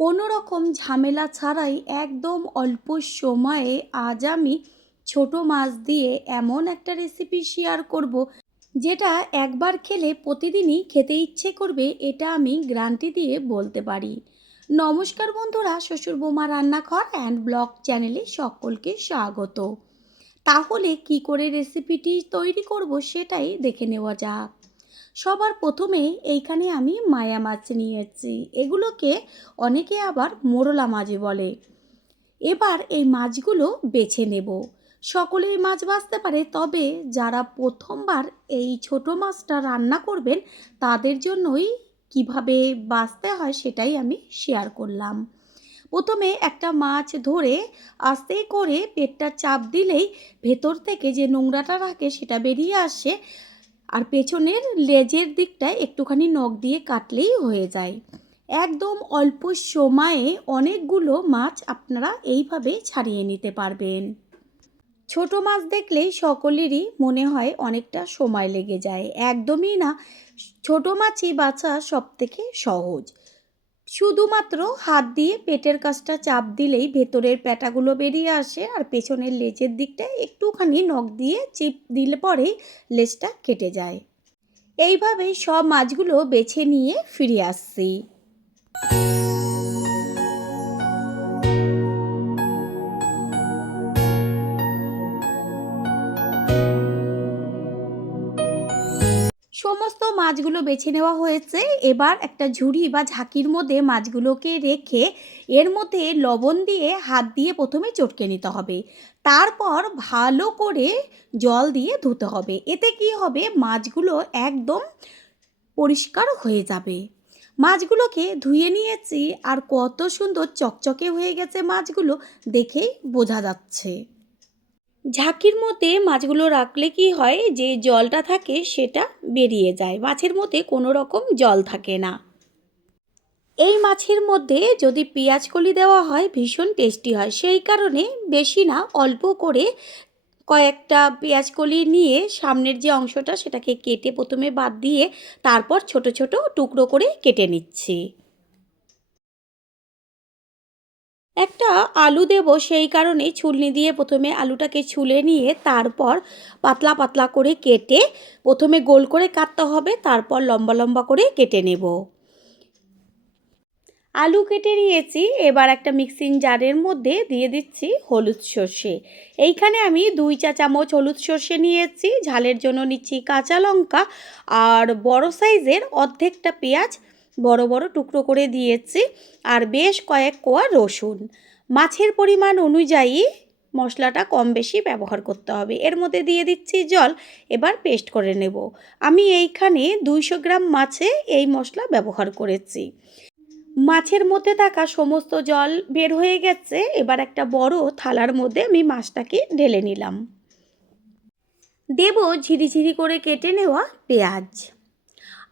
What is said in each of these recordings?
কোনো রকম ঝামেলা ছাড়াই একদম অল্প সময়ে আজ আমি ছোট মাছ দিয়ে এমন একটা রেসিপি শেয়ার করব, যেটা একবার খেলে প্রতিদিনই খেতে ইচ্ছে করবে, এটা আমি গ্যারান্টি দিয়ে বলতে পারি। নমস্কার বন্ধুরা, শ্বশুর বৌমা রান্নাঘর অ্যান্ড ব্লগ চ্যানেলে সকলকে স্বাগত। তাহলে কি করে রেসিপিটি তৈরি করব সেটাই দেখে নেওয়া যাক। সবার প্রথমে এইখানে আমি মায়া মাছ নিয়েছি, এগুলোকে অনেকে আবার মোরলা মাছ বলে। এবার এই মাছগুলো বেছে নেব। সকলেই মাছ বাছতে পারে, তবে যারা প্রথমবার এই ছোট মাছটা রান্না করবেন তাদের জন্যই কিভাবে বাছতে হয় সেটাই আমি শেয়ার করলাম। প্রথমে একটা মাছ ধরে আস্তে করে পেটটা চাপ দিলেই ভেতর থেকে যে নোংরাটা থাকে সেটা বেরিয়ে আসে, আর পেছনের লেজের দিকটায় একটুখানি নখ দিয়ে কাটলেই হয়ে যায়। একদম অল্প সময়ে অনেকগুলো মাছ আপনারা এইভাবে ছাড়িয়ে নিতে পারবেন। ছোট মাছ দেখলেই সকলেরই মনে হয় অনেকটা সময় লেগে যায়, একদমই না। ছোট মাছই বাছা সবথেকে সহজ। শুধুমাত্র হাত দিয়ে পেটের কাছটা চাপ দিলেই ভেতরের প্যাটাগুলো বেরিয়ে আসে, আর পেছনের লেজের দিকটায় একটুখানি নখ দিয়ে চিপ দিলে পরেই লেজটা কেটে যায়। এইভাবেই সব মাছগুলো বেছে নিয়ে ফিরে আসছি। সমস্ত মাছগুলো বেছে নেওয়া হয়েছে। এবার একটা ঝুড়ি বা ঝাঁকির মধ্যে মাছগুলোকে রেখে এর মধ্যে লবণ দিয়ে হাত দিয়ে প্রথমে চটকে নিতে হবে। তারপর ভালো করে জল দিয়ে ধুতে হবে। এতে কি হবে, মাছগুলো একদম পরিষ্কার হয়ে যাবে। মাছগুলোকে ধুয়ে নিয়েছি, আর কত সুন্দর চকচকে হয়ে গেছে মাছগুলো, দেখেই বোঝা যাচ্ছে। ঝাঁকির মধ্যে মাছগুলো রাখলে কি হয়, যে জলটা থাকে সেটা বেরিয়ে যায়, মাছের মধ্যে কোনো রকম জল থাকে না। এই মাছের মধ্যে যদি পেঁয়াজ কলি দেওয়া হয় ভীষণ টেস্টি হয়, সেই কারণে বেশি না অল্প করে কয়েকটা পেঁয়াজ কলি নিয়ে সামনের যে অংশটা সেটাকে কেটে প্রথমে বাদ দিয়ে তারপর ছোট ছোট টুকরো করে কেটে নিচ্ছি। একটা আলু দেব, সেই কারণে ছুলনি দিয়ে প্রথমে আলুটাকে ছুলে নিয়ে তারপর পাতলা পাতলা করে কেটে প্রথমে গোল করে কাটতে হবে, তারপর লম্বা লম্বা করে কেটে নেব। আলু কেটে নিয়েছি, এবার একটা মিক্সিং জারের মধ্যে দিয়ে দিচ্ছি হলুদ সর্ষে। এইখানে আমি 2 চা চামচ হলুদ সর্ষে নিয়েছি। ঝালের জন্য নিচ্ছি কাঁচা লঙ্কা, আর বড় সাইজের অর্ধেকটা পেঁয়াজ বড় বড় টুকরো করে দিয়েছি, আর বেশ কয়েক কোয়া রসুন। মাছের পরিমাণ অনুযায়ী মশলাটা কম বেশি ব্যবহার করতে হবে। এর মধ্যে দিয়ে দিচ্ছি জল। এবার পেস্ট করে নেব। আমি এইখানে 200 গ্রাম মাছে এই মশলা ব্যবহার করেছি। মাছের মধ্যে থাকা সমস্ত জল বের হয়ে গেছে। এবার একটা বড় থালার মধ্যে আমি মাছটাকে ঢেলে নিলাম। দেব ঝিরিঝিরি করে কেটে নেওয়া পেঁয়াজ,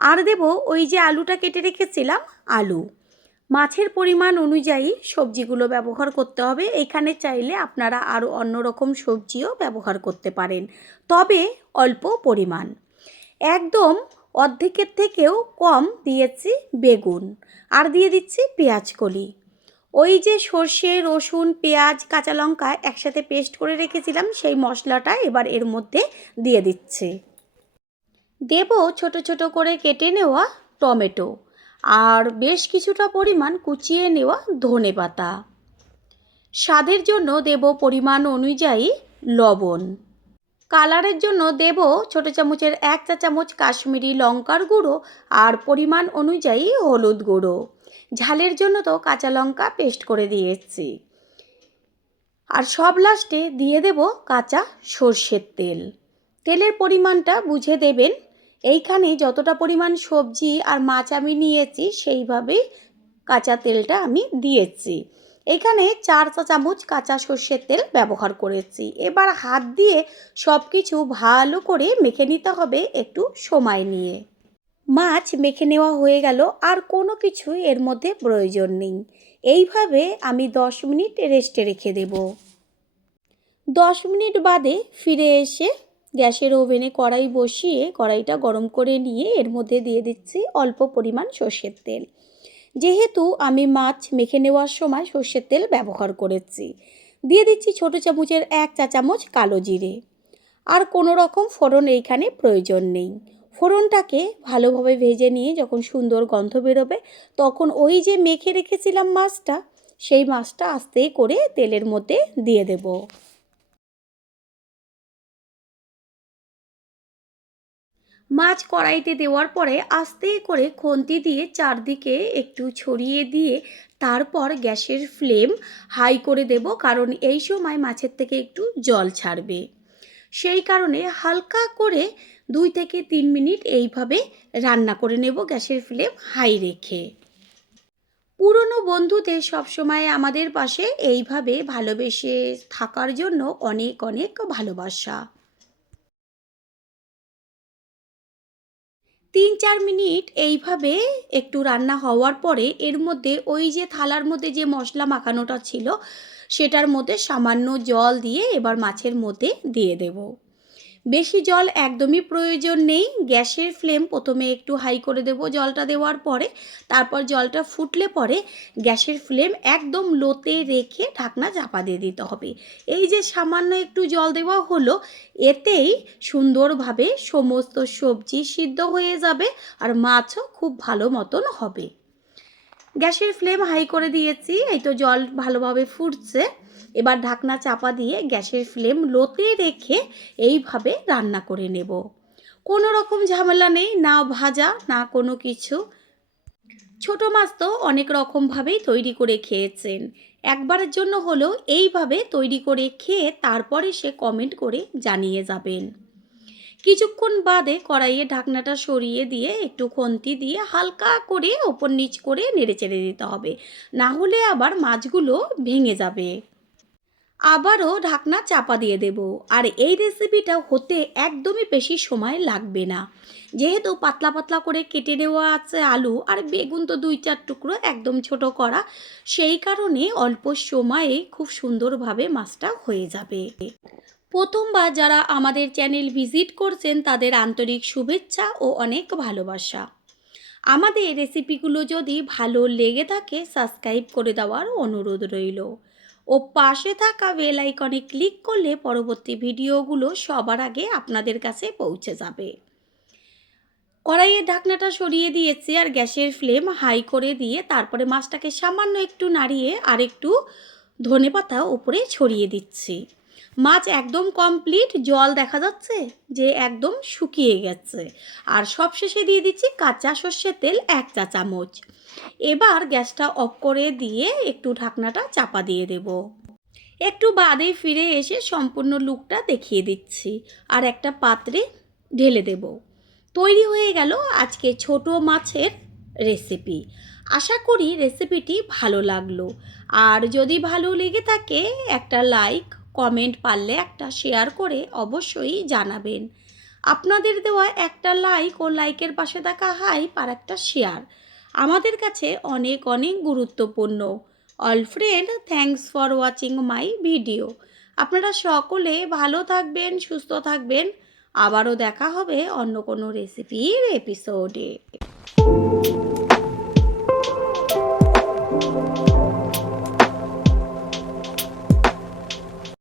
আর দেব ওই যে আলুটা কেটে রেখেছিলাম আলু। মাছের পরিমাণ অনুযায়ী সবজিগুলো ব্যবহার করতে হবে। এখানে চাইলে আপনারা আরও অন্য রকম সবজিও ব্যবহার করতে পারেন, তবে অল্প পরিমাণ। একদম অর্ধেকের থেকেও কম দিয়েছি বেগুন, আর দিয়ে দিচ্ছি পেঁয়াজ কলি। ওই যে সর্ষে রসুন পেঁয়াজ কাঁচা লঙ্কা একসাথে পেস্ট করে রেখেছিলাম, সেই মশলাটা এবার এর মধ্যে দিয়ে দিচ্ছি। দেব ছোট ছোট করে কেটে নেওয়া টমেটো, আর বেশ কিছুটা পরিমাণ কুচিয়ে নেওয়া ধনেপাতা। স্বাদের জন্য দেব পরিমাণ অনুযায়ী লবণ। কালারের জন্য দেব ছোট চামচের 1 চা চামচ কাশ্মীরি লঙ্কার গুঁড়ো, আর পরিমাণ অনুযায়ী হলুদ গুঁড়ো। ঝালের জন্য তো কাঁচা লঙ্কা পেস্ট করে দিয়েছি। আর সব লাস্টে দিয়ে দেব কাঁচা সর্ষের তেল। তেলের পরিমাণটা বুঝে দেবেন। এইখানে যতটা পরিমাণ সবজি আর মাছ আমি নিয়েছি সেইভাবেই কাঁচা তেলটা আমি দিয়েছি। এখানে 4 চা চামচ কাঁচা সর্ষের তেল ব্যবহার করেছি। এবার হাত দিয়ে সব কিছু ভালো করে মেখে নিতে হবে একটু সময় নিয়ে। মাছ মেখে নেওয়া হয়ে গেল, আর কোনো কিছুই এর মধ্যে প্রয়োজন নেই। এইভাবে আমি 10 মিনিট রেস্টে রেখে দেব। 10 মিনিট বাদে ফিরে এসে গ্যাসের ওভেনে কড়াই বসিয়ে কড়াইটা গরম করে নিয়ে এর মধ্যে দিয়ে দিচ্ছি অল্প পরিমাণ সর্ষের তেল। যেহেতু আমি মাছ মেখে নেওয়ার সময় সর্ষের তেল ব্যবহার করেছি, দিয়ে দিচ্ছি ছোটো চামচের 1 চা চামচ কালো জিরে। আর কোনো রকম ফোড়ন এইখানে প্রয়োজন নেই। ফোড়নটাকে ভালোভাবে ভেজে নিয়ে যখন সুন্দর গন্ধ বেরোবে, তখন ওই যে মেখে রেখেছিলাম মাছটা, সেই মাছটা আস্তে করে তেলের মধ্যে দিয়ে দেব। মাছ কড়াইতে দেওয়ার পরে আস্তে করে খুন্তি দিয়ে চারদিকে একটু ছড়িয়ে দিয়ে তারপর গ্যাসের ফ্লেম হাই করে দেব, কারণ এই সময় মাছের থেকে একটু জল ছাড়বে। সেই কারণে হালকা করে 2 থেকে 3 মিনিট এইভাবে রান্না করে নেব গ্যাসের ফ্লেম হাই রেখে। পুরনো বন্ধুদের সবসময় আমাদের পাশে এইভাবে ভালোবেসে থাকার জন্য অনেক অনেক ভালোবাসা। 3-4 মিনিট এইভাবে একটু রান্না হওয়ার পরে এর মধ্যে ওই যে থালার মধ্যে যে মশলা মাখানোটা ছিল, সেটার মধ্যে সামান্য জল দিয়ে এবার মাছের মধ্যে দিয়ে দেব। বেশি জল একদমই প্রয়োজন নেই। গ্যাসের ফ্লেম প্রথমে একটু হাই করে দেব জলটা দেওয়ার পরে, তারপর জলটা ফুটলে পরে গ্যাসের ফ্লেম একদম লোতে রেখে ঢাকনা চাপা দিয়ে দিতে হবে। এই যে সামান্য একটু জল দেওয়া হলো, এতেই সুন্দরভাবে সমস্ত সবজি সিদ্ধ হয়ে যাবে আর মাছও খুব ভালো মতন হবে। গ্যাসের ফ্লেম হাই করে দিয়েছি, এই তো জল ভালোভাবে ফুটছে। এবার ঢাকনা চাপা দিয়ে গ্যাসের ফ্লেম লোতে রেখে এইভাবে রান্না করে নেব। কোনো রকম ঝামেলা নেই, না ভাজা না কোনো কিছু। ছোট মাছ তো অনেক রকমভাবেই তৈরি করে খেয়েছেন, একবারের জন্য হলেও এইভাবে তৈরি করে খেয়ে তারপরে সে কমেন্ট করে জানিয়ে যাবেন। কিছুক্ষণ বাদে কড়াইয়ে ঢাকনাটা সরিয়ে দিয়ে একটু খুন্তি দিয়ে হালকা করে ওপর নিচ করে নেড়েচেড়ে দিতে হবে, না হলে আবার মাছগুলো ভেঙে যাবে। আবারও ঢাকনা চাপা দিয়ে দেব। আর এই রেসিপিটা হতে একদমই বেশি সময় লাগবে না, যেহেতু পাতলা পাতলা করে কেটে নেওয়া আছে আলু আর বেগুন তো 2-4 টুকরো একদম ছোট করা, সেই কারণে অল্প সময়ে খুব সুন্দরভাবে মাছটা হয়ে যাবে। প্রথমবার যারা আমাদের চ্যানেল ভিজিট করছেন তাদের আন্তরিক শুভেচ্ছা ও অনেক ভালোবাসা। আমাদের রেসিপিগুলো যদি ভালো লেগে থাকে সাবস্ক্রাইব করে দেওয়ার অনুরোধ রইল ও পাশে থাকা বেল আইকনে ক্লিক করলে পরবর্তী ভিডিওগুলো সবার আগে আপনাদের কাছে পৌঁছে যাবে। কড়াইয়ের ঢাকনাটা সরিয়ে দিয়েছি আর গ্যাসের ফ্লেম হাই করে দিয়ে তারপরে মাছটাকে সামান্য একটু নাড়িয়ে আর একটু ধনেপাতা উপরে ছড়িয়ে দিচ্ছি। মাছ একদম কমপ্লিট, জল দেখা যাচ্ছে যে একদম শুকিয়ে গেছে। আর সবশেষে দিয়ে দিচ্ছি কাঁচা সর্ষের তেল 1 চা চামচ। এবার গ্যাসটা অফ করে দিয়ে একটু ঢাকনাটা চাপা দিয়ে দেব। একটু বাদে ফিরে এসে সম্পূর্ণ লুকটা দেখিয়ে দিচ্ছি আর একটা পাত্রে ঢেলে দেব। তৈরি হয়ে গেল আজকে ছোট মাছের রেসিপি। আশা করি রেসিপিটি ভালো লাগলো। আর যদি ভালো লেগে থাকে একটা লাইক, কমেন্ট, পারলে একটা শেয়ার করে অবশ্যই জানাবেন। আপনাদের দেওয়া একটা লাইক ও লাইকের পাশে থাকা হাইপ আর একটা শেয়ার আমাদের কাছে অনেক অনেক গুরুত্বপূর্ণ। All friend, thanks for watching my video. আপনারা সকলে ভালো থাকবেন, সুস্থ থাকবেন। আবারও দেখা হবে অন্য কোনো রেসিপির এপিসোডে।